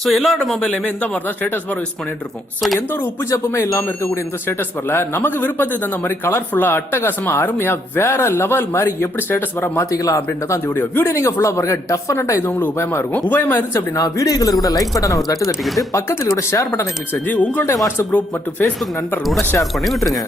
So எல்லாரோட மொபைல்லையுமே இந்த மாதிரி தான் ஸ்டேட்டஸ் பார் யூஸ் பண்ணிட்டு இருப்போம். சோ எந்த ஒரு உப்பு சப்புமே இல்லாம இருக்கக்கூடிய இந்த ஸ்டேட்டஸ் பார்ல நமக்கு விருப்பத்துக்கு தகுந்த மாதிரி கலர்ஃபுல்லா அட்டகாசமா அருமையா வேற லெவல் மாதிரி எப்படி ஸ்டேட்டஸ் பார மாத்திக்கலாம் அப்படின்றத அந்த வீடியோ நீங்க ஃபுல்லா பாருங்க. டெஃபினட்டா இது உங்களுக்கு உபயோகமா இருக்கும். உபயோகமா இருந்துச்சு அப்படின்னா வீடியோக்களை கூட லைக் பட்டனை ஒரு தட்டிக்கிட்டு பக்கத்துல கூட ஷேர் பட்டனை கிளிக் செஞ்சு உங்களுடைய வாட்ஸ்அப் குரூப் மற்றும் ஃபேஸ்புக் நண்பர்களோட ஷேர் பண்ணி விட்டுருங்க.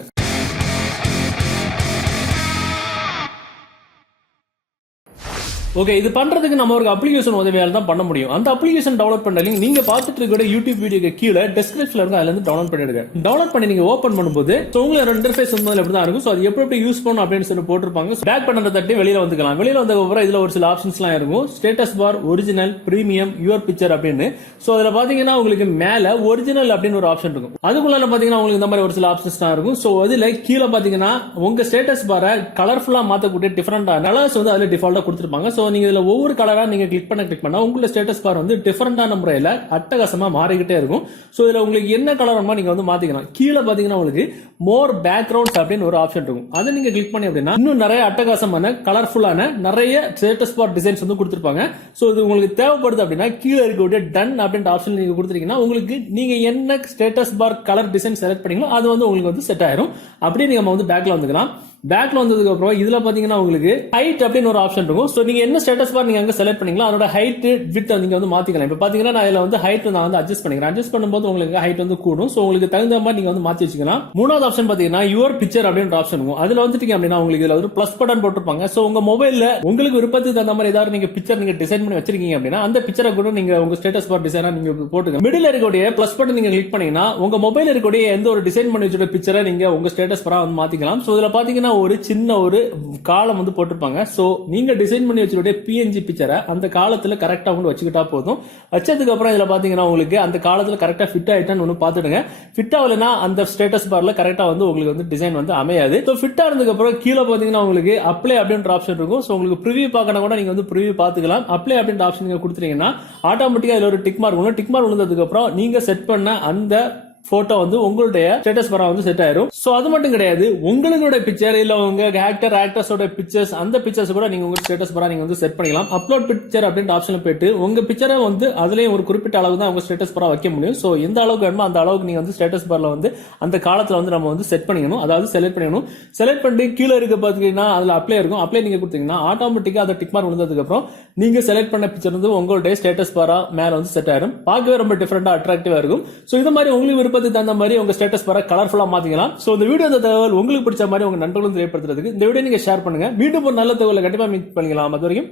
ஓகே, இது பண்றதுக்கு நம்ம ஒரு அப்ளிகேஷன் உதவியால தான் பண்ண முடியும். அந்த அப்ளிகேஷன் டவுன்லோட் பண்ண லிங்க் நீங்க பார்த்துட்டு இருக்க யூடியூப் வீடியோக்கு கீழே டிஸ்கிரிப்ஷன்ல இருக்கு, அதுல இருந்து டவுன்லோட் பண்ணிடுங்க. டவுன்லோட் பண்ணி நீங்க ஓபன் பண்ணும்போது உங்களுக்கு இன்டர்ஃபேஸ் வந்து அப்படி தான் இருக்கும். சோ அது எப்படி யூஸ் பண்ணணும் அப்படின்னு சொல்லி போட்டிருப்பாங்க. பேக் பட்டனை தட்டி வெளியில வந்துக்கலாம். வெளியில வந்த அப்புறம் இதுல ஒரு சில ஆப்ஷன்ஸ் எல்லாம் இருக்கும். Status bar, original, premium, your picture அப்படின்னு. சோ அதுல பாத்தீங்கன்னா உங்களுக்கு மேல ஒரிஜினல் அப்படின்னு ஒரு ஆப்ஷன் இருக்கும். அதுக்குள்ள பாத்தீங்கன்னா உங்களுக்கு இந்த மாதிரி ஒரு சில ஆப்ஷன்ஸ் தான் இருக்கும். சோ அதுல கீழே பாத்தீங்கன்னா உங்க ஸ்டேட்டஸ் பாரை கலர்ஃபுல்லா மாத்தக்கூடிய டிஃபரெண்டா கலர்ஸ் வந்து அதுல டிஃபால்ட்டா கொடுத்திருப்பாங்க. சோ நீங்க இதுல ஒவ்வொரு கலரா நீங்க கிளிக் பண்ணா உங்களோட ஸ்டேட்டஸ் பார் வந்து டிஃபரெண்டான முறையில அட்டகாசமா மாறிக்கிட்டே இருக்கும். சோ இதுல உங்களுக்கு என்ன கலர் வேணுமோ நீங்க வந்து மாத்திக்கலாம். கீழே பாத்தீங்கன்னா உங்களுக்கு மோர் பேக்ரவுண்ட்ஸ் அப்படின்னு ஒரு ஆப்ஷன் இருக்கும். அதை நீங்க கிளிக் பண்ணி அப்படின்னா இன்னும் நிறைய அட்டகாசமான கலர்ஃபுல்லான நிறைய ஸ்டேட்டஸ் பார் டிசைன்ஸ் வந்து கொடுத்திருப்பாங்க. சோ இது உங்களுக்கு தேவைப்படுது அப்படின்னா கீழே இருக்கக்கூடிய டன் அப்படின்ற ஆப்ஷன் நீங்க கொடுத்துட்டீங்கன்னா உங்களுக்கு நீங்க என்ன status bar colour design select பண்ணீங்களோ அது வந்து உங்களுக்கு வந்து செட் ஆயிரும். அப்படியே நீங்க வந்து பேக்ல வந்துக்கலாம். பேக்ல வந்ததுக்கு அப்புறம் இதுல பாத்தீங்கன்னா உங்களுக்கு ஹைட் அப்படின்னு ஒரு ஆப்ஷன் இருக்கும். சோ நீங்க என்ன ஸ்டேட்டஸ் பார் நீங்க அங்க செலக்ட் பண்ணீங்களோ அதோட ஹைட் வித் நீங்க வந்து மாத்திக்கலாம். இப்ப பாத்தீங்கன்னா நான் இதுல வந்து ஹைட் நான் வந்து அட்ஜஸ்ட் பண்ணிக்கிறேன். அட்ஜஸ்ட் பண்ணும்போது உங்களுக்கு ஹைட் வந்து கூடும். சோ உங்களுக்கு தகுந்த மாதிரி நீங்க வந்து மாத்தி வச்சுக்கலாம். மூணாவது ஆப்ஷன் பாத்தீங்கன்னா யுவர் பிக்சர் அப்படின்ற ஆப்ஷன் இருக்கும். அதுல வந்துட்டீங்க அப்படின்னா உங்களுக்கு இதுல ஒரு பிளஸ் பட்டன் போட்டிருப்பாங்க. சோ உங்க மொபைல்ல உங்களுக்கு விருப்பத்துக்கு தகுந்த மாதிரி ஏதாவது நீங்க பிக்சர் நீங்க டிசைன் பண்ணி வச்சிருக்கீங்க அப்படின்னா அந்த பிக்சரை கூட நீங்க உங்க ஸ்டேட்டஸ் பார் டிசைனா நீங்க போட்டுங்க. மிடில் இருக்கக்கூடிய பிளஸ் பட்டன் நீங்க கிளிக் பண்ணீங்கன்னா உங்க மொபைல் இருக்கக்கூடிய எந்த ஒரு டிசைன் பண்ணி வச்சிருக்க பிக்சரை நீங்க உங்க ஸ்டேட்டஸ் பாரா வந்து மாத்திக்கலாம். சோ இதுல பாத்தீங்கன்னா ஒரு சின்ன ஒரு காலம் வந்து போட்டிருப்பாங்க. சோ நீங்க டிசைன் பண்ணி வச்சிருக்க PNG பிக்சரை அந்த காலத்துல கரெக்டா வந்து வச்சுக்கிட்டா போதும். வச்சதுக்கு அப்புறம் இதுல பாத்தீங்கன்னா உங்களுக்கு அந்த காலத்துல கரெக்டா ஃபிட் ஆயிட்டான்னு ஒன்னு பாத்துடுங்க. ஃபிட் ஆகலனா அந்த ஸ்டேட்டஸ் பார்ல கரெக்டா வந்து உங்களுக்கு வந்து டிசைன் வந்து அமையாது. சோ ஃபிட் ஆனதுக்கு அப்புறம் கீழே பாத்தீங்கன்னா உங்களுக்கு அப்ளை அப்படின்ற ஆப்ஷன் இருக்கும். சோ உங்களுக்கு ப்ரிவியூ பார்க்கணும் கூட நீங்க வந்து ப்ரிவியூ பாத்துக்கலாம். அப்ளை அப்படின்ற ஆப்ஷன் நீங்க கொடுத்தீங்கன்னா ஆட்டோமேட்டிக்கா இதுல ஒரு டிக் மார்க் வரும். டிக் மார்க் விழுந்ததுக்கு அப்புறம் நீங்க செட் பண்ண அந்த போட்டோ வந்து உங்களுடைய ஸ்டேட்டஸ் பாரா வந்து செட் ஆயிரும். சோ அது மட்டும் கிடையாது, உங்களுடைய பிக்சர் இல்ல உங்க ஆக்டர்ஸோட பிக்சர்ஸ் அந்த பிக்சர்ஸ் கூட நீங்க உங்க ஸ்டேட்டஸ் பாரா நீங்க வந்து செட் பண்ணிக்கலாம். அப்லோட் பிக்சர் அப்படின்ற ஆப்ஷன்ல போயிட்டு உங்க பிக்சரை வந்து அதுலயும் ஒரு குறிப்பிட்ட அளவு தான் உங்க ஸ்டேட்டஸ் பாரா வைக்க முடியும். சோ எந்த அளவுக்கு வேணுமோ அந்த அளவுக்கு நீங்க வந்து ஸ்டேட்டஸ் பார்ல வந்து அந்த காலத்துல வந்து நம்ம வந்து செட் பண்ணிக்கணும். அதாவது செலக்ட் பண்ணிக்கணும். செலக்ட் பண்ணி கீழே இருக்க பாத்தீங்கன்னா அதுல அப்ளை இருக்கும். அப்ளை நீங்க கொடுத்தீங்கன்னா ஆட்டோமேட்டிக்கா அதை டிக் மார்க் விழுந்ததுக்கு அப்புறம் நீங்க செலக்ட் பண்ண பிக்சர் வந்து உங்களுடைய ஸ்டேட்டஸ் பாரா மேல வந்து செட் ஆயிரும். பார்க்கவே ரொம்ப டிஃபரெண்டா அட்ராக்டிவா இருக்கும். சோ இந்த மாதிரி உங்களுக்கு விருப்பத்துக்கு தகுந்த மாதிரி உங்க ஸ்டேட்டஸ் பார கலர்ஃபுல்லா மாத்திக்கலாம். சோ இந்த வீடியோ தகவல் உங்களுக்கு பிடிச்ச மாதிரி உங்க நண்பர்களும் தெரியப்படுத்துறதுக்கு இந்த வீடியோ நீங்க ஷேர் பண்ணுங்க. மீண்டும் ஒரு நல்ல தகவலை கண்டிப்பா மீட் பண்ணிக்கலாம். அது வரைக்கும்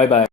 பை பை.